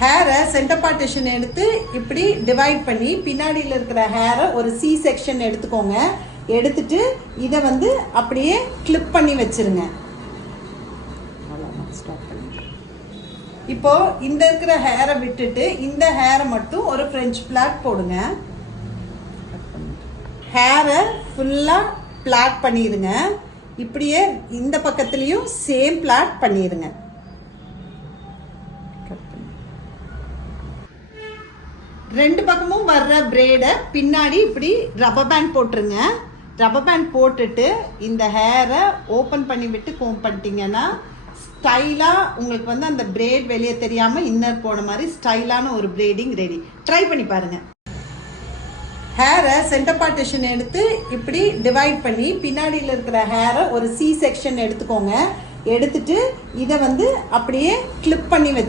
ஹேரை centre partition எடுத்து இப்படி டிவைட் பண்ணி பின்னாடியில் இருக்கிற ஹேரை ஒரு சி செக்ஷன் எடுத்துக்கோங்க. எடுத்துட்டு இதை அப்படியே கிளிப் பண்ணி வச்சிருங்க. இப்போ இந்த இருக்கிற ஹேரை விட்டுட்டு இந்த ஹேரை மட்டும் ஒரு ஃப்ரெஞ்ச் பிளாட் போடுங்க. ஹேரை ஃபுல்லாக பிளாட் பண்ணிடுங்க. இப்படியே இந்த பக்கத்துலேயும் சேம் பிளாட் பண்ணிடுங்க. ரெண்டு பக்கமும் வர்ற பிரேடை பின்னாடி இப்படி ரப்பர் பேண்ட் போட்டுருங்க. ரப்பர் பேண்ட் போட்டுட்டு இந்த ஹேரை ஓப்பன் பண்ணி விட்டு கோம் பண்ணிட்டீங்கன்னா ஸ்டைலாக உங்களுக்கு அந்த பிரேட் வெளியே தெரியாமல் இன்னர் போன மாதிரி ஸ்டைலான ஒரு பிரேடிங் ரெடி. ட்ரை பண்ணி பாருங்கள். ஹேரை சென்டர் பார்ட்டிஷன் எடுத்து இப்படி டிவைட் பண்ணி பின்னாடியில் இருக்கிற ஹேரை ஒரு சி செக்ஷன் எடுத்துக்கோங்க. எடுத்துட்டு இதை அப்படியே கிளிப் பண்ணி வச்சு